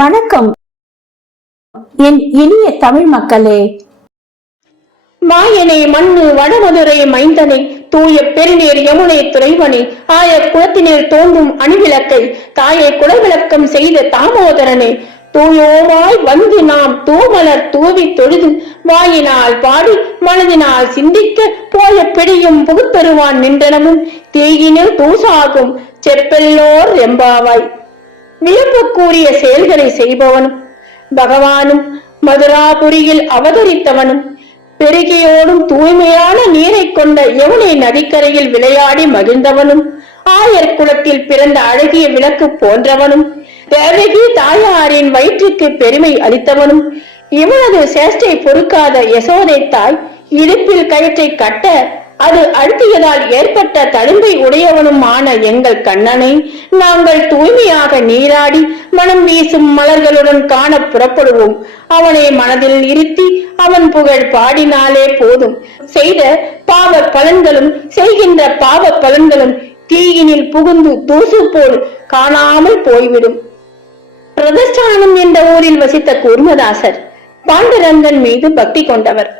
வணக்கம் என் இனிய தமிழ் மக்களே. மாயனை மண்ணு வடமதுரை மைந்தனை தூய பெருநீர் யமுனை துறைவனை ஆய குலத்தினில் தோன்றும் அணிவிளக்கை தாயை குலவிளக்கம் செய்த தாமோதரனை தூயோமாய் வந்து நாம் தூமலர் தூவி தொழுது வாயினால் பாடி மனதினால் சிந்திக்க போய பிடியும் புகுத்தருவான் நின்றனமும் தீயினில் தூசாகும் செப்பெல்லோர் எம்பாவாய். வியப்புக்குரிய செயல்களை செய்பவனும் பகவானும் மதுராபுரியில் அவதரித்தவனும் பெருகியோடும் தூய்மையான நீரை கொண்ட யமுனை நதிக்கரையில் விளையாடி மகிழ்ந்தவனும் ஆயர் குலத்தில் பிறந்த அழகிய விளக்கு போன்றவனும் தேவகி தாயாரின் வயிற்றுக்கு பெருமை அளித்தவனும் இவனது சேஷ்டை பொறுக்காத யசோதை தாய் இடுப்பில் கயிற்றை கட்ட அது அழுத்தியதால் ஏற்பட்ட தழும்பை உடையவனுமான எங்கள் கண்ணனை நாங்கள் தூய்மையாக நீராடி மனம் வீசும் மலர்களுடன் காண புறப்படுவோம். அவனை மனதில் இருத்தி அவன் புகழ் பாடினாலே போதும். செய்த பாவ பலன்களும் செய்கின்ற பாவ பலன்களும் தீயினில் புகுந்து தூசு போல் காணாமல் போய்விடும். பிரதஸ்தானம் என்ற ஊரில் வசித்த கூர்மதாசர் பாண்டுரங்கன் மீது பக்தி கொண்டவர்.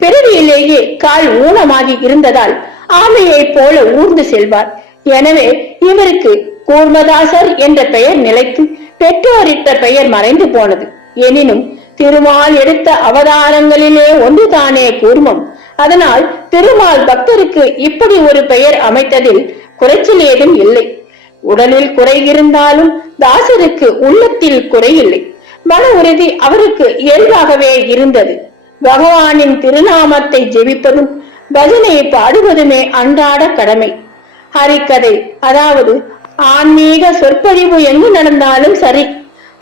பிறவியிலேயே கால் ஊனமாகி இருந்ததால் ஆமையை போல ஊர்ந்து செல்வார். எனவே இவருக்கு கூர்மதாசர் என்ற பெயர் நிலைத்து பெற்றோரிட்ட பெயர் மறைந்து போனது. எனினும் திருமால் எடுத்த அவதாரங்களிலே ஒன்றுதானே கூர்மம். அதனால் திருமால் பக்தருக்கு இப்படி ஒரு பெயர் அமைத்ததில் குறைச்சல் ஏதும் இல்லை. உடலில் குறை இருந்தாலும் தாசருக்கு உள்ளத்தில் குறையில்லை. மன உறுதி அவருக்கு இயல்பாகவே இருந்தது. பகவானின் திருநாமத்தை ஜெபிப்பதும் பஜனை பாடுவதுமே அன்றாட கடமை. ஹரிக்கதை, அதாவது ஆன்மீக சொற்பொழிவு எங்கு நடந்தாலும் சரி,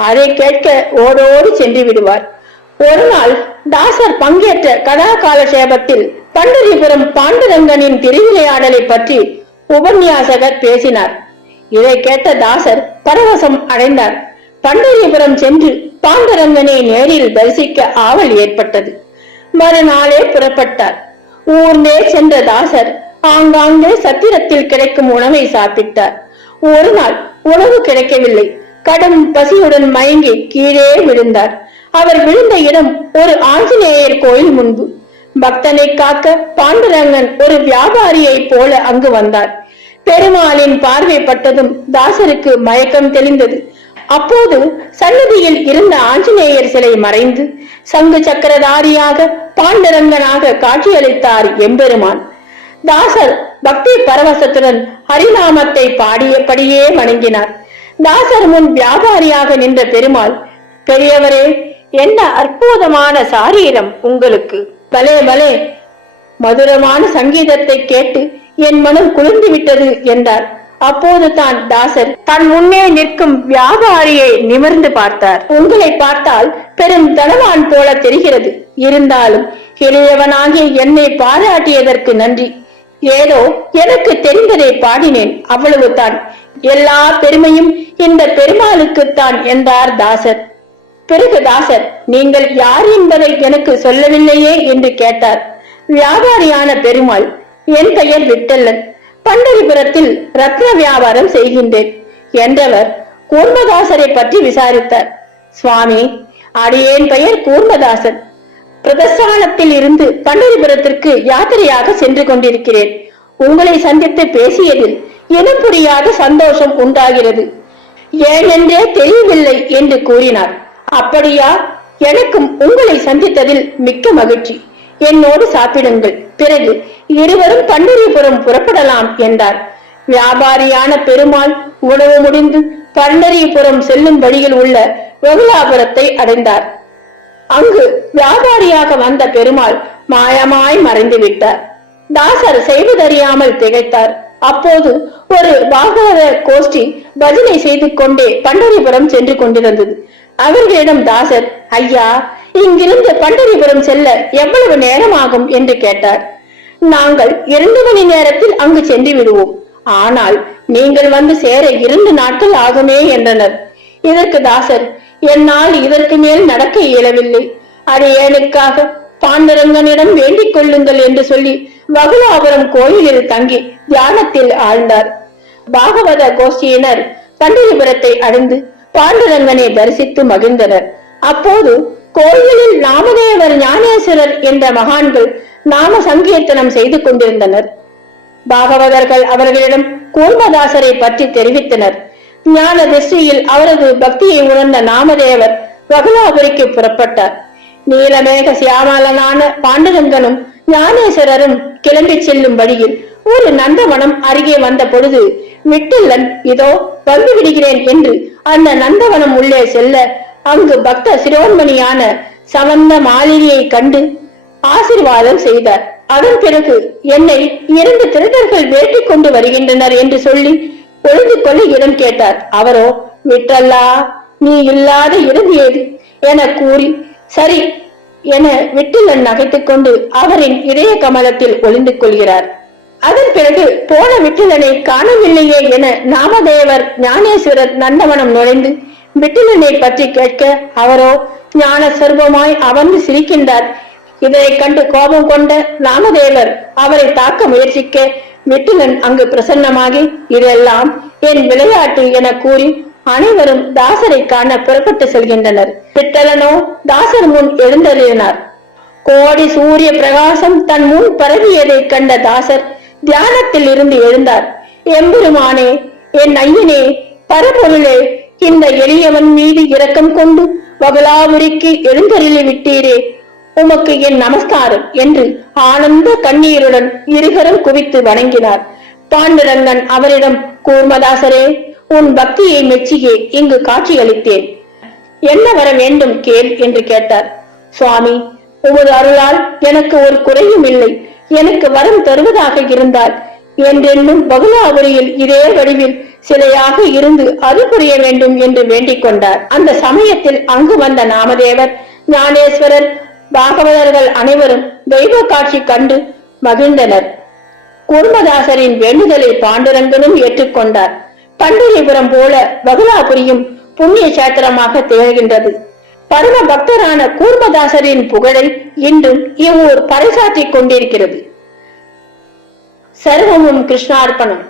அதை கேட்க ஓடோடு சென்று விடுவார். ஒரு நாள் தாசர் பங்கேற்ற கதா காலட்சேபத்தில் பண்டரிபுரம் பாண்டுரங்கனின் திருவிளையாடலை பற்றி உபன்யாசகர் பேசினார். இதை கேட்ட தாசர் பரவசம் அடைந்தார். பண்டரிபுரம் சென்று பாண்டுரங்கனை நேரில் தரிசிக்க ஆவல் ஏற்பட்டது. மறுநாளே புறப்பட்டார். ஊர்ந்தே சென்ற தாசர் ஆங்காங்கே சத்திரத்தில் கிடைக்கும் உணவை சாப்பிட்டார். ஒரு நாள் உணவு கிடைக்கவில்லை. கடும் பசியுடன் மயங்கி கீழே விழுந்தார். அவர் விழுந்த இடம் ஒரு ஆஞ்சநேயர் கோயில் முன்பு. பக்தனை காக்க பாண்டுரங்கன் ஒரு வியாபாரியை போல அங்கு வந்தார். பெருமாளின் பார்வை பட்டதும் தாசருக்கு மயக்கம் தெளிந்தது. அப்போது சன்னதியில் இருந்த ஆஞ்சநேயர் சிலை மறைந்து சங்கு சக்கரதாரியாக பாண்டுரங்கனாக காட்சியளித்தார் எம்பெருமான். தாசர் பக்தி பரவசத்துடன் ஹரிநாமத்தை பாடியபடியே வணங்கினார். தாசர் முன் வியாபாரியாக நின்ற பெருமாள், பெரியவரே, என்ன அற்புதமான சாரீரம் உங்களுக்கு! பலே பலே! மதுரமான சங்கீதத்தை கேட்டு என் மனம் குளிர்ந்து விட்டது என்றார். அப்போது தான் தாசர் தன் முன்னே நிற்கும் வியாபாரியை நிமிர்ந்து பார்த்தார். உங்களை பார்த்தால் பெரும் தனவான் போல தெரிகிறது. இருந்தாலும் இளையவனாகிய என்னை பாராட்டியதற்கு நன்றி. ஏதோ எனக்கு தெரிந்ததை பாடினேன், அவ்வளவுதான். எல்லா பெருமையும் இந்த பெருமாளுக்குத்தான் என்றார் தாசர். பிறகு தாசர், நீங்கள் யார் என்பதை எனக்கு சொல்லவில்லையே என்று கேட்டார். வியாபாரியான பெருமாள், என் பெயர் விட்டல்லன், பண்டரிபுரத்தில் ரத்ன வியாபாரம் செய்கின்றேன் என்றவர் கூர்மதாசரை பற்றி விசாரித்தார். சுவாமி, அடியேன் பெயர் கூர்மதாசன். பிரதஸ்தானத்தில் இருந்து பண்டரிபுரத்திற்கு யாத்திரையாக சென்று கொண்டிருக்கிறேன். உங்களை சந்தித்து பேசியதில் இனம் புரியாத சந்தோஷம் உண்டாகிறது. ஏனென்றே தெரியவில்லை என்று கூறினார். அப்படியா? எனக்கும் உங்களை சந்தித்ததில் மிக்க மகிழ்ச்சி. என்னோடு சாப்பிடுங்கள், பிறகு இருவரும் பண்டரிபுரம் புறப்படலாம் என்றார். வியாபாரியான பெருமாள் உணவு முடிந்து பண்டரிபுரம் செல்லும் வழியில் உள்ள வெகுலாபுரத்தை அடைந்தார். அங்கு வியாபாரியாக வந்த பெருமாள் மாயமாய் மறைந்து விட்டார். தாசர் செய்வதறியாமல் திகைத்தார். அப்போது ஒரு பாகவத கோஷ்டி பஜனை செய்து கொண்டே பண்டரிபுரம் சென்று கொண்டிருந்தது. அவர்களிடம் தாசர், ஐயா, இங்கிருந்து பண்டரிபுரம் செல்ல எவ்வளவு நேரம் ஆகும் என்று கேட்டார். நாங்கள் 2 மணி நேரத்தில் அங்கு சென்று விடுவோம். ஆனால் நீங்கள் வந்து சேர 2 நாட்கள் ஆகுமே என்றனர். இதற்கு தாசர், என்னால் இதற்கு மேல் நடக்க இயலவில்லை. அடியேனுக்காக பாண்டுரங்கனிடம் வேண்டிக் கொள்ளுங்கள் என்று சொல்லி வகுலாபுரம் கோயிலில் தங்கி தியானத்தில் ஆழ்ந்தார். பாகவத கோஷ்டியினர் பண்டரிபுரத்தை அடைந்து பாண்டுரங்கனை தரிசித்து மகிழ்ந்தனர். அப்போது கோயிலில் நாமதேவர், ஞானேஸ்வரர் என்ற மகான்கள் நாம சங்கீர்த்தனம் செய்து கொண்டிருந்தனர். பாகவதர்கள் அவர்களிடம் கூர்மதாசரை பற்றி தெரிவித்தனர். ஞான திருஷ்டியில் அவரது பக்தியை உணர்ந்த நாமதேவர் வகுலாபுரிக்கு புறப்பட்டார். நீலமேக சியாமலனான பாண்டுரங்கனும் ஞானேஸ்வரரும் கிளம்பி செல்லும் வழியில் ஒரு நந்தவனம் அருகே வந்த பொழுது விட்டலன் இதோ வந்து விடுகிறேன் என்று அந்த நந்தவனம் உள்ளே செல்ல அங்கு பக்த சிரோன்மணியான சமந்த மாளிகையை கண்டு ஆசீர்வாதம் செய்தார். அதன் பிறகு என்னை 2 திருடர்கள் வேட்டிக் கொண்டு வருகின்றனர் என்று சொல்லி ஒளிந்து கொள்ள இடம் கேட்டார். அவரோ, விட்டல்லா, நீ இல்லாத இடம் ஏது என கூறி சரி என விட்டலன் நகைத்துக் கொண்டு அவரின் இதய கமலத்தில் ஒளிந்து கொள்கிறார். அதன் பிறகு போன விட்டலனை காணவில்லையே என நாமதேவர், ஞானேஸ்வரர் நந்தவனம் நுழைந்து விட்டலனை பற்றி கேட்க அவரோ ஞான சர்வமாய் அமர்ந்து சிரிக்கின்றார். இதை கண்டு கோபம் கொண்ட நாமதேவர் அவரை தாக்க முயற்சிக்க விட்டலன் அங்கு பிரசன்னமாகி இதெல்லாம் என் விளையாட்டு என கூறி அனைவரும் தாசரை காண புறப்பட்டு செல்கின்றனர். விட்டலனோ தாசர் முன் எழுந்தருளினார். கோடி சூரிய பிரகாசம் தன் முன் பரவியதை கண்ட தாசர் தியானத்தில் இருந்து எழுந்தார். எம்பெருமானே, என் ஐயனே, பரபொருளே, இந்த எளியவன் மீது இரக்கம் கொண்டு வகுலாபுரிக்கு எழுந்தருளி விட்டீரே, உமக்கு என் நமஸ்காரம் என்று ஆனந்த கண்ணீருடன் இருகரம் குவித்து வணங்கினார். பாண்டுரங்கன் அவரிடம், கூர்மதாசரே, உன் பக்தியை மெச்சியே இங்கு காட்சியளித்தேன். என்ன வர வேண்டும் கேள் என்று கேட்டார். சுவாமி, உமது அருளால் எனக்கு ஒரு குறையும் இல்லை. எனக்கு வரம் தருவதாக இருந்தால் என்றென்னும் வகுலாபுரியில் இதே வடிவில் சிலையாக இருந்து அருள் புரிய வேண்டும் என்று வேண்டிக் கொண்டார். அந்த சமயத்தில் அங்கு வந்த நாமதேவர், ஞானேஸ்வரர், பாகவதர்கள் அனைவரும் தெய்வ காட்சி கண்டு மகிழ்ந்தனர். கூர்மதாசரின் வேண்டுதலை பாண்டுரங்கனும் ஏற்றுக்கொண்டார். பண்டிகைபுரம் போல வகுலாபுரியும் புண்ணிய சேத்திரமாக திகழ்கின்றது. பரம பக்தரான கூர்மதாசரின் புகழை இன்றும் இவ்வூர் பறைசாற்றிக் கொண்டிருக்கிறது. சர்வமும் கிருஷ்ணார்ப்பணம்.